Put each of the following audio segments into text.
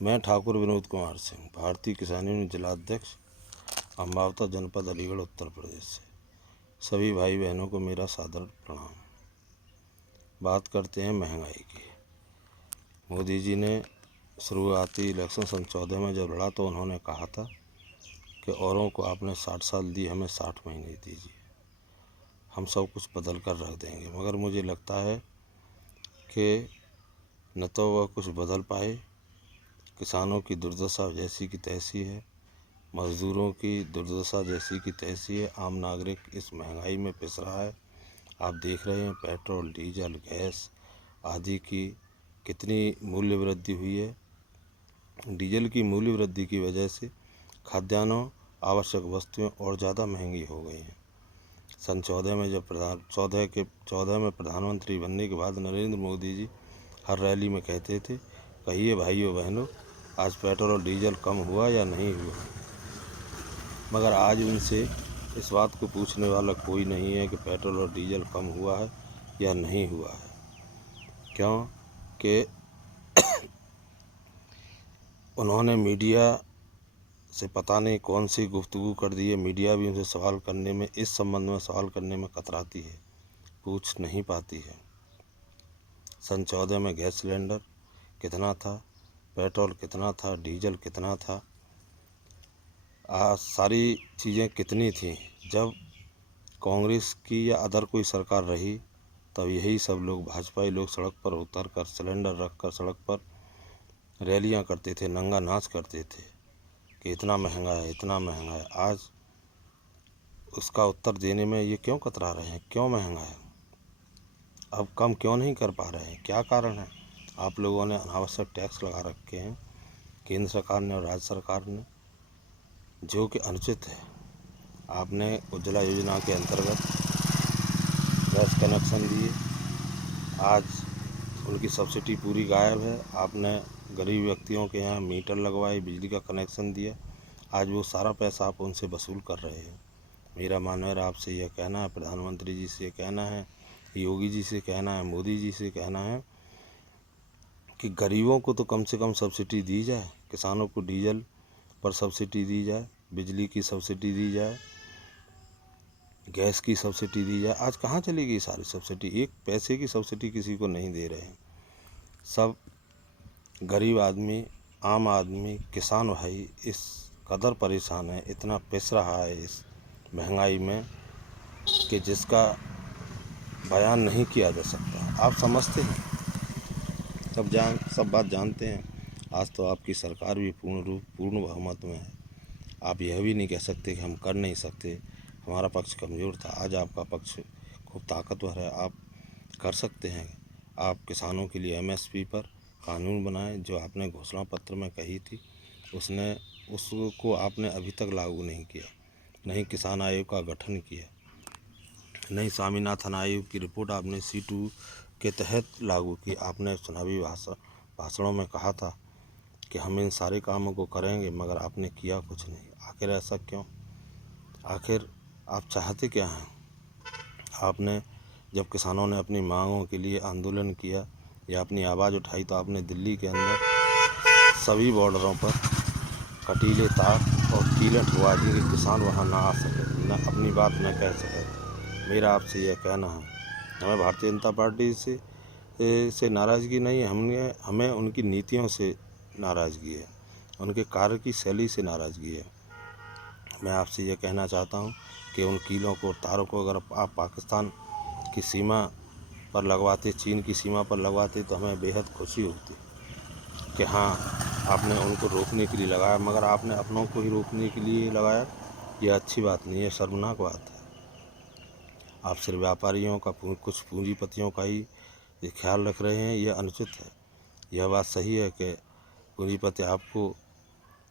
मैं ठाकुर विनोद कुमार सिंह, भारतीय किसान यूनियन जिलाध्यक्ष, अम्बावता जनपद, अलीगढ़, उत्तर प्रदेश से। सभी भाई बहनों को मेरा सादर प्रणाम। बात करते हैं महंगाई की। मोदी जी ने शुरुआती इलेक्शन सन 14 में जब लड़ा तो उन्होंने कहा था कि औरों को आपने 60 साल दी, हमें 60 महीने दीजिए, हम सब कुछ बदल कर रख देंगे। मगर मुझे लगता है कि न तो वह कुछ बदल पाए। किसानों की दुर्दशा जैसी की तैसी है, मजदूरों की दुर्दशा जैसी की तैसी है, आम नागरिक इस महंगाई में पिस रहा है। आप देख रहे हैं पेट्रोल, डीजल, गैस आदि की कितनी मूल्य वृद्धि हुई है। डीजल की मूल्य वृद्धि की वजह से खाद्यान्नों, आवश्यक वस्तुएं और ज़्यादा महंगी हो गई हैं। सन 14 में जब 14 में प्रधानमंत्री बनने के बाद नरेंद्र मोदी जी हर रैली में कहते थे, कहिए भाइयों बहनों, आज पेट्रोल और डीजल कम हुआ या नहीं हुआ। मगर आज उनसे इस बात को पूछने वाला कोई नहीं है कि पेट्रोल और डीजल कम हुआ है या नहीं हुआ है। क्यों कि उन्होंने मीडिया से पता नहीं कौन सी गुफ्तगू कर दी है। मीडिया भी उनसे सवाल करने में, इस संबंध में सवाल करने में कतराती है, पूछ नहीं पाती है। सन 14 में गैस सिलेंडर कितना था, पेट्रोल कितना था, डीजल कितना था, सारी चीज़ें कितनी थी। जब कांग्रेस की या अदर कोई सरकार रही तब यही सब लोग, भाजपाई लोग, सड़क पर उतर कर सिलेंडर रख कर सड़क पर रैलियां करते थे, नंगा नाच करते थे कि इतना महंगा है, इतना महंगा है। आज उसका उत्तर देने में ये क्यों कतरा रहे हैं, क्यों महंगा है, अब कम क्यों नहीं कर पा रहे हैं, क्या कारण है। आप लोगों ने अनावश्यक टैक्स लगा रखे हैं, केंद्र सरकार ने और राज्य सरकार ने, जो कि अनुचित है। आपने उज्ज्वला योजना के अंतर्गत गैस कनेक्शन दिए, आज उनकी सब्सिडी पूरी गायब है। आपने गरीब व्यक्तियों के यहाँ मीटर लगवाए, बिजली का कनेक्शन दिया, आज वो सारा पैसा आप उनसे वसूल कर रहे हैं। मेरा माननीय आपसे यह कहना है, प्रधानमंत्री जी से कहना है, योगी जी से कहना है, मोदी जी से कहना है कि गरीबों को तो कम से कम सब्सिडी दी जाए, किसानों को डीजल पर सब्सिडी दी जाए, बिजली की सब्सिडी दी जाए, गैस की सब्सिडी दी जाए। आज कहाँ चली गई सारी सब्सिडी, एक पैसे की सब्सिडी किसी को नहीं दे रहे हैं। सब गरीब आदमी, आम आदमी, किसान भाई इस कदर परेशान है, इतना पिस रहा है इस महंगाई में कि जिसका बयान नहीं किया जा सकता। आप समझते हैं, सब बात जानते हैं। आज तो आपकी सरकार भी पूर्ण बहुमत में है। आप यह भी नहीं कह सकते कि हम कर नहीं सकते, हमारा पक्ष कमज़ोर था। आज आपका पक्ष खूब ताकतवर है, आप कर सकते हैं। आप किसानों के लिए MSP पर कानून बनाएं, जो आपने घोषणा पत्र में कही थी, उसको आपने अभी तक लागू नहीं किया। नहीं किसान आयोग का गठन किया, नहीं स्वामीनाथन आयोग की रिपोर्ट आपने C2 के तहत लागू की। आपने चुनावी भाषणों में कहा था कि हम इन सारे कामों को करेंगे, मगर आपने किया कुछ नहीं। आखिर ऐसा क्यों, आखिर आप चाहते क्या हैं। आपने जब किसानों ने अपनी मांगों के लिए आंदोलन किया या अपनी आवाज़ उठाई तो आपने दिल्ली के अंदर सभी बॉर्डरों पर कटीले तार और कीलें ठुआ दी कि किसान वहाँ ना आ सके, न अपनी बात न कह सके। मेरा आपसे यह कहना है, हमें भारतीय जनता पार्टी से नाराज़गी नहीं है, हमें उनकी नीतियों से नाराज़गी है, उनके कार्य की शैली से नाराज़गी है। मैं आपसे यह कहना चाहता हूँ कि उन कीलों को, तारों को अगर आप पाकिस्तान की सीमा पर लगवाते, चीन की सीमा पर लगवाते तो हमें बेहद खुशी होती कि हाँ, आपने उनको रोकने के लिए लगाया। मगर आपने अपनों को ही रोकने के लिए लगाया, यह अच्छी बात नहीं है, शर्मनाक बात है। आप सिर्फ व्यापारियों का, कुछ पूंजीपतियों का ही ख्याल रख रहे हैं, यह अनुचित है। यह बात सही है कि पूंजीपति आपको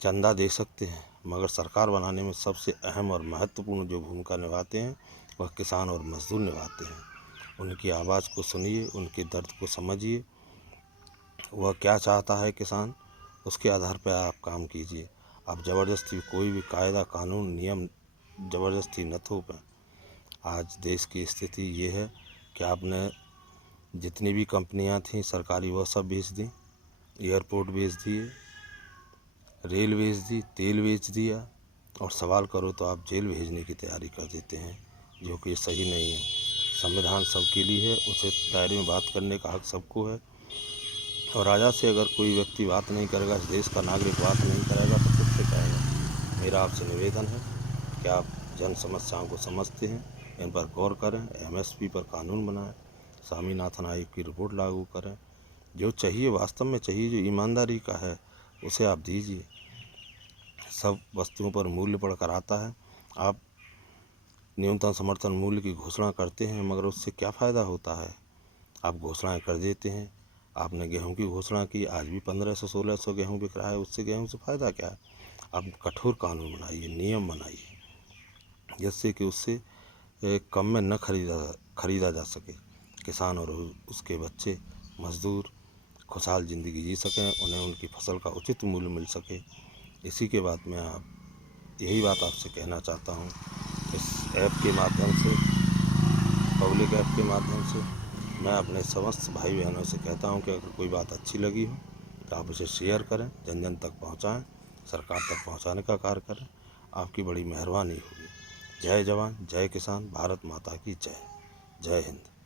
चंदा दे सकते हैं, मगर सरकार बनाने में सबसे अहम और महत्वपूर्ण जो भूमिका निभाते हैं वह किसान और मजदूर निभाते हैं। उनकी आवाज़ को सुनिए, उनके दर्द को समझिए, वह क्या चाहता है किसान, उसके आधार पर आप काम कीजिए। आप ज़बरदस्ती कोई भी कायदा, कानून, नियम ज़बरदस्ती न थोपें। आज देश की स्थिति ये है कि आपने जितनी भी कंपनियां थीं सरकारी, वह सब बेच दी, एयरपोर्ट बेच दिए, रेल बेच दी, तेल बेच दिया, और सवाल करो तो आप जेल भेजने की तैयारी कर देते हैं, जो कि सही नहीं है। संविधान सबके लिए है, उचित दायरे में बात करने का हक सबको है। और राजा से अगर कोई व्यक्ति बात नहीं करेगा, इस देश का नागरिक बात नहीं करेगा, तो किससे करेगा। मेरा आपसे निवेदन है कि आप जन समस्याओं को समझते हैं, इन पर गौर करें, एमएसपी पर कानून बनाएं, स्वामीनाथन आयोग की रिपोर्ट लागू करें। जो चाहिए, वास्तव में चाहिए, जो ईमानदारी का है, उसे आप दीजिए। सब वस्तुओं पर मूल्य पड़कर आता है। आप न्यूनतम समर्थन मूल्य की घोषणा करते हैं, मगर उससे क्या फ़ायदा होता है। आप घोषणाएं कर देते हैं। आपने गेहूं की घोषणा की, आज भी 1500-1600 गेहूं बिक रहा है, उससे गेहूं से फ़ायदा क्या है। आप कठोर कानून बनाइए, नियम बनाइए, जिससे कि उससे कम में न खरीदा जा सके। किसान और उसके बच्चे, मजदूर खुशहाल ज़िंदगी जी सकें, उन्हें उनकी फसल का उचित मूल्य मिल सके। इसी के बाद मैं यही बात आपसे कहना चाहता हूँ। इस ऐप के माध्यम से, पब्लिक ऐप के माध्यम से, मैं अपने समस्त भाई बहनों से कहता हूँ कि अगर कोई बात अच्छी लगी हो तो आप उसे शेयर करें, जन जन तक पहुँचाएँ, सरकार तक पहुँचाने का कार्य करें। आपकी बड़ी मेहरबानी होगी। जय जवान, जय किसान, भारत माता की जय। जय हिंद।